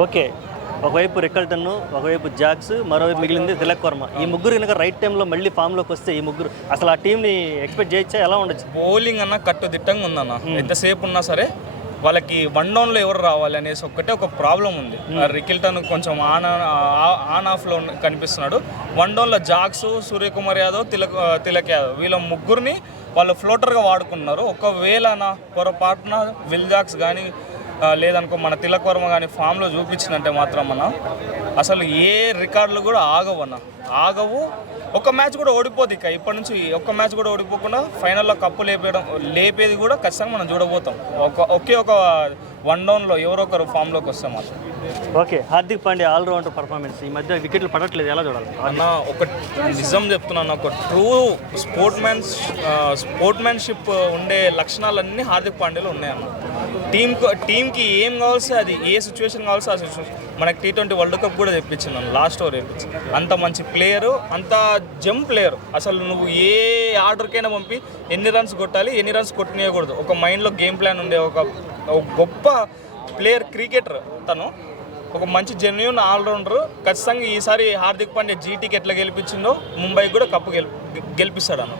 Okay. ఒకవైపు Rickelton, ఒకవైపు jacks, మరోవైపు మిగిలింది తిలక్ వర్మ. ఈ ముగ్గురు కనుక రైట్ టైంలో మళ్ళీ ఫామ్లోకి వస్తే ఈ ముగ్గురు అసలు ఆ టీంని ఎక్స్పెక్ట్ చేయొచ్చా? ఎలా ఉండొచ్చు? బౌలింగ్ అన్న కట్టుదిట్టంగా ఉందన్న. ఎంతసేపు ఉన్నా సరే వాళ్ళకి వన్ డౌన్లో ఎవరు రావాలి అనేసి ఒక ప్రాబ్లం ఉంది. రికిల్టన్ కొంచెం ఆన్ ఆఫ్లో కనిపిస్తున్నాడు. వన్ డౌన్లో జాక్స్, సూర్యకుమార్ యాదవ్, తిలక్ యాదవ్ వీళ్ళ ముగ్గురిని వాళ్ళు ఫ్లోటర్గా వాడుకున్నారు. ఒకవేళ పొరపాటున విల్ జాక్స్ కానీ లేదనుకో మన తిలక్ వర్మ కానీ ఫామ్లో చూపించిందంటే మాత్రం అసలు ఏ రికార్డులు కూడా ఆగవు. ఒక మ్యాచ్ కూడా ఓడిపోదు. ఇక ఇప్పటి నుంచి ఒక్క మ్యాచ్ కూడా ఓడిపోకుండా ఫైనల్లో కప్పు లేపేది కూడా ఖచ్చితంగా మనం చూడబోతాం. ఒక వన్ డౌన్లో ఎవరో ఒకరు ఫామ్లోకి వస్తే మాత్రం. Okay. Hardik Pandya allrounder performance ఈ మధ్య వికెట్లు పడట్లేదు, ఎలా చూడాలి అన్న? ఒక నిజం చెప్తున్నాను, ఒక ట్రూ స్పోర్ట్మెన్షిప్ ఉండే లక్షణాలన్నీ హార్దిక్ పాండ్యాలో ఉన్నాయన్న. టీంకి ఏం కావాల్సి అది, ఏ సిచ్యువేషన్ కావాల్సి ఆ సిచ్యువేషన్. మనకి T20 వరల్డ్ కప్ కూడా తెప్పించింది అన్న, లాస్ట్ ఓవర్ తెప్పించింది. అంత మంచి ప్లేయరు, అంత జంప్ ప్లేయరు. అసలు నువ్వు ఏ ఆర్డర్కైనా పంపి ఎన్ని రన్స్ కొట్టాలి, ఎన్ని రన్స్ కొట్టనియకూడదు, ఒక మైండ్లో గేమ్ ప్లాన్ ఉండే ఒక గొప్ప ప్లేయర్, క్రికెటర్ తను. ఒక మంచి జెన్యూన్ ఆల్రౌండర్. ఖచ్చితంగా ఈసారి హార్దిక్ పాండ్యా జీటీకి ఎట్లా గెలిపించిందో ముంబైకి కూడా కప్పు గెలిపిస్తాడు అన్న.